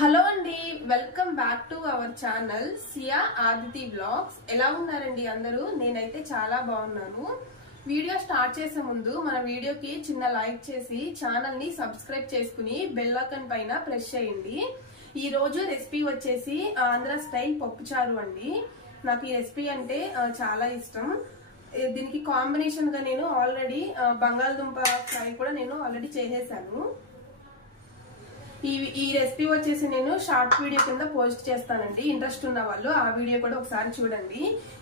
Hello అండి, welcome back to our channel Siya Aditi vlogs. ఎలా ఉన్నారండి అందరూ? నేనైతే చాలా బాగున్నాను. వీడియో స్టార్ట్ చేసే ముందు మన వీడియోకి చిన్న లైక్ చేసి ఛానల్ ని సబ్స్క్రైబ్ చేసుకుని బెల్ ఐకాన్ పైన ప్రెస్ చేయండి. ఈ రోజు రెసిపీ వచ్చేసి ఆంధ్ర స్టైల్ పప్పుచారు అండి. నాకు ఈ రెసిపీ అంటే చాలా ఇష్టం. దీనికి కాంబినేషన్ గా నేను ఆల్రెడీ బంగాళదుంప ఫ్రై కూడా నేను ఆల్రెడీ చేసేసాను. ఈ రెసిపీ వచ్చేసి నేను షార్ట్ వీడియో కింద పోస్ట్ చేస్తానండి. ఇంట్రెస్ట్ ఉన్న వాళ్ళు ఆ వీడియో కూడా ఒకసారి చూడండి.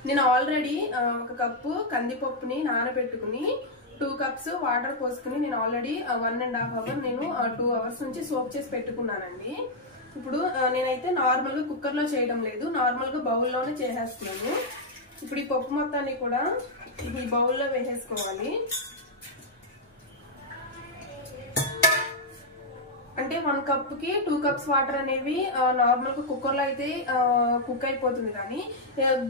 నేను ఆల్రెడీ ఒక కప్పు కందిపప్పుని నానబెట్టుకుని 2 కప్స్ వాటర్ పోసుకుని నేను ఆల్రెడీ 1.5 అవర్ నేను 2 అవర్స్ నుంచి సోక్ చేసి పెట్టుకున్నానండి. ఇప్పుడు నేనైతే నార్మల్ గా కుక్కర్ లో చేయడం లేదు, నార్మల్ గా బౌల్లోనే చేసేస్తున్నాను. ఇప్పుడు ఈ పప్పు మొత్తాన్ని కూడా ఈ బౌల్లో వేసేసుకోవాలి. అంటే 1 కప్ కి 2 కప్స్ వాటర్ అనేవి నార్మల్ గా కుక్కర్ లో అయితే కుక్ అయిపోతుంది, కానీ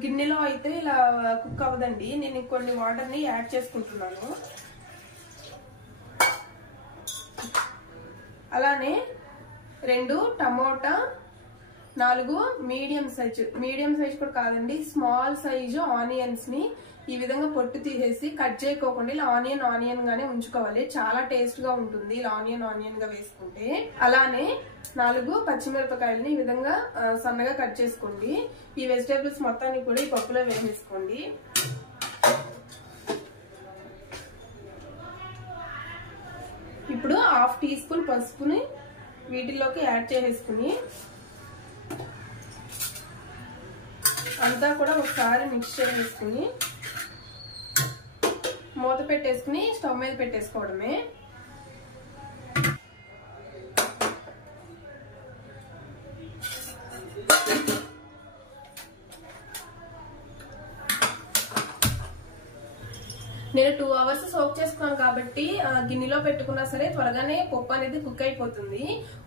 గిన్నెలో అయితే ఇలా కుక్ అవ్వదండి. నేను కొన్ని వాటర్ ని యాడ్ చేసుకుంటున్నాను. అలానే 2 టమోటా, 4 మీడియం సైజ్ కూడా కాదండి, స్మాల్ సైజు ఆనియన్స్ ని ఈ విధంగా పొట్టు తీసేసి కట్ చేయకోకుండా ఇలా ఆనియన్ గానే ఉంచుకోవాలి. చాలా టేస్ట్ గా ఉంటుంది ఇలా ఆనియన్ గా వేసుకుంటే. అలానే 4 పచ్చిమిరపకాయలని ఈ విధంగా సన్నగా కట్ చేసుకోండి. ఈ వెజిటేబుల్స్ మొత్తాన్ని కూడా ఈ పప్పులో వేసేసుకోండి. ఇప్పుడు 1/2 టీ స్పూన్ పసుపుని వీటిల్లోకి యాడ్ చేసేసుకుని అంతా కూడా ఒకసారి మిక్స్ చేసేసుకుని మూత పెట్టేసుకుని స్టవ్ మీద పెట్టేసుకోవడమే. నేను 2 అవర్స్ సోక్ చేసుకున్నాను కాబట్టి గిన్నెలో పెట్టుకున్నా సరే త్వరగానే పప్పు అనేది కుక్ అయిపోతుంది.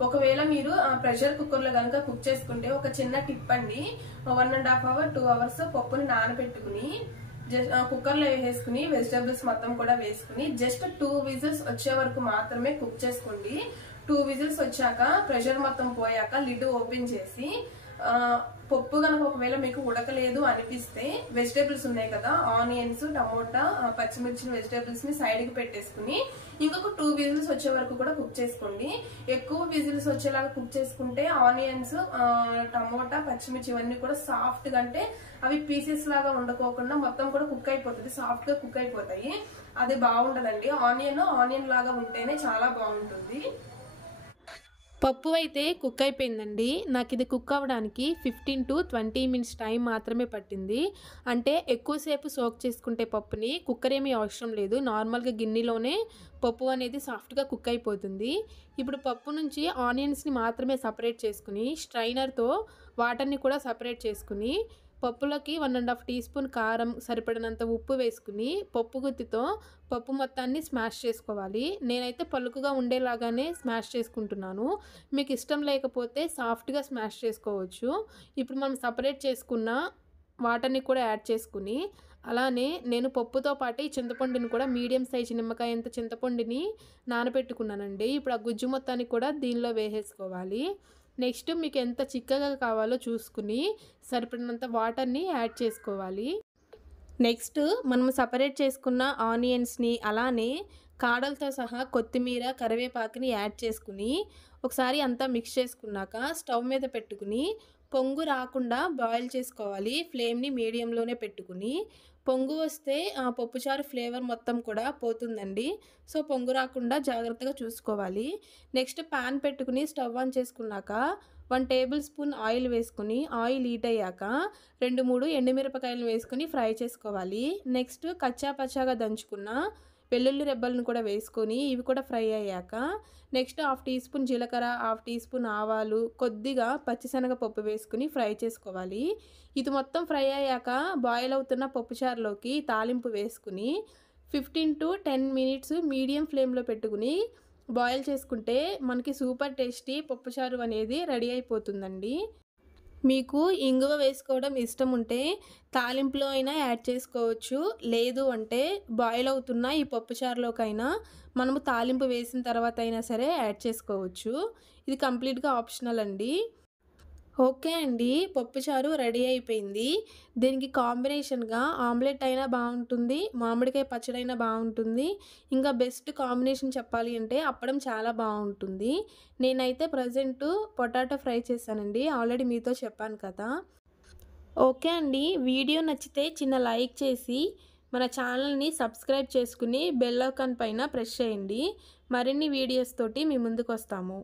ఒకవేళ మీరు ప్రెషర్ కుక్కర్ లో కనుక కుక్ చేసుకుంటే ఒక చిన్న టిప్ అండి, 1.5 అవర్ 2 అవర్స్ పప్పుని నానబెట్టుకుని కుక్కర్ లో వేసేసుకుని వెజిటేబుల్స్ మొత్తం కూడా వేసుకుని జస్ట్ 2 విజిల్స్ వచ్చే వరకు మాత్రమే కుక్ చేసుకోండి. 2 విజిల్స్ వచ్చాక ప్రెషర్ మొత్తం పోయాక లిడ్ ఓపెన్ చేసి పప్పు కనుక ఒకవేళ మీకు ఉడకలేదు అనిపిస్తే వెజిటేబుల్స్ ఉన్నాయి కదా, ఆనియన్స్, టమోటా, పచ్చిమిర్చి వెజిటేబుల్స్ ని సైడ్ కి పెట్టేసుకుని ఇంకొక 2 విజిల్స్ వచ్చే వరకు కూడా కుక్ చేసుకోండి. ఎక్కువ విజిల్స్ వచ్చేలాగా కుక్ చేసుకుంటే ఆనియన్స్, టమోటా, పచ్చిమిర్చి ఇవన్నీ కూడా సాఫ్ట్ గా, అంటే అవి పీసెస్ లాగా ఉండకోకుండా మొత్తం కూడా కుక్ అయిపోతుంది, సాఫ్ట్ గా కుక్ అయిపోతాయి. అది బాగుంటదండి. ఆనియన్ లాగా ఉంటేనే చాలా బాగుంటుంది. పప్పు అయితే కుక్ అయిపోయిందండి. నాకు ఇది కుక్ అవ్వడానికి 15 to 20 మినిట్స్ టైం మాత్రమే పట్టింది. అంటే ఎక్కువసేపు సోక్ చేసుకుంటే పప్పుని కుక్కర్ ఏమీ అవసరం లేదు, నార్మల్గా గిన్నెలోనే పప్పు అనేది సాఫ్ట్గా కుక్ అయిపోతుంది. ఇప్పుడు పప్పు నుంచి ఆనియన్స్ని మాత్రమే సపరేట్ చేసుకుని స్ట్రైనర్తో వాటర్ని కూడా సపరేట్ చేసుకుని పప్పులోకి 1.5 టీ స్పూన్ కారం, సరిపడినంత ఉప్పు వేసుకుని పప్పు గుత్తితో పప్పు మొత్తాన్ని స్మాష్ చేసుకోవాలి. నేనైతే పలుకుగా ఉండేలాగానే స్మాష్ చేసుకుంటున్నాను. మీకు ఇష్టం లేకపోతే సాఫ్ట్గా స్మాష్ చేసుకోవచ్చు. ఇప్పుడు మనం సపరేట్ చేసుకున్న వాటర్ని కూడా యాడ్ చేసుకుని అలానే నేను పప్పుతో పాటు ఈ చింతపండుని కూడా మీడియం సైజు నిమ్మకాయ అంత చింతపండుని నానబెట్టుకున్నానండి. ఇప్పుడు ఆ గుజ్జు మొత్తాన్ని కూడా దీనిలో వేసేసుకోవాలి. నెక్స్ట్ మీకు ఎంత చిక్కగా కావాలో చూసుకుని సరిపడినంత వాటర్ని యాడ్ చేసుకోవాలి. నెక్స్ట్ మనం సపరేట్ చేసుకున్న ఆనియన్స్ని అలానే కాడలతో సహా కొత్తిమీర, కరివేపాకుని యాడ్ చేసుకుని ఒకసారి అంతా మిక్స్ చేసుకున్నాక స్టవ్ మీద పెట్టుకుని పొంగు రాకుండా బాయిల్ చేసుకోవాలి. ఫ్లేమ్ని మీడియంలోనే పెట్టుకుని పొంగు వస్తే పప్పుచారు ఫ్లేవర్ మొత్తం కూడా పోతుందండి. సో పొంగు రాకుండా జాగ్రత్తగా చూసుకోవాలి. నెక్స్ట్ ప్యాన్ పెట్టుకుని స్టవ్ ఆన్ చేసుకున్నాక 1 టేబుల్ స్పూన్ ఆయిల్ వేసుకుని ఆయిల్ హీట్ అయ్యాక 2-3 ఎండుమిరపకాయలు వేసుకుని ఫ్రై చేసుకోవాలి. నెక్స్ట్ కచ్చా పచ్చాగా దంచుకున్న వెల్లుల్లి రెబ్బలను కూడా వేసుకొని ఇవి కూడా ఫ్రై అయ్యాక నెక్స్ట్ 1/2 టీ స్పూన్ జీలకర్ర, 1/2 టీ స్పూన్ ఆవాలు, కొద్దిగా పచ్చిశనగపప్పు వేసుకుని ఫ్రై చేసుకోవాలి. ఇది మొత్తం ఫ్రై అయ్యాక బాయిల్ అవుతున్న పప్పుచారులోకి తాలింపు వేసుకుని 15 to 10 మినిట్స్ మీడియం ఫ్లేమ్లో పెట్టుకుని బాయిల్ చేసుకుంటే మనకి సూపర్ టేస్టీ పప్పుచారు అనేది రెడీ అయిపోతుందండి. మీకు ఇంగువ వేసుకోవడం ఇష్టం ఉంటే తాలింపులో అయినా యాడ్ చేసుకోవచ్చు. లేదు అంటే బాయిల్ అవుతున్న ఈ పప్పుచారులోకైనా మనము తాలింపు వేసిన తర్వాత అయినా సరే యాడ్ చేసుకోవచ్చు. ఇది కంప్లీట్‌గా ఆప్షనల్ అండి. ఓకే అండి. పప్పుచారు రెడీ అయిపోయింది. దీనికి కాంబినేషన్‌గా ఆమ్లెట్ అయినా బావుంటుంది. మామిడికాయ పచ్చడైనా బావుంటుంది. ఇంకా బెస్ట్ కాంబినేషన్ చెప్పాలి అంటే అప్పడం చాలా బావుంటుంది. నేనైతే ప్రెజెంటు పొటాటో ఫ్రై చేశానండి. ఆల్రెడీ మీతో చెప్పాను కదా! ఓకే అండి. వీడియో నచ్చితే చిన్న లైక్ చేసి మన ఛానల్‌ని సబ్స్క్రైబ్ చేసుకుని బెల్ ఐకాన్ పైన ప్రెస్ చేయండి. మరిన్ని వీడియోస్ తోటి మీ ముందుకొస్తాము.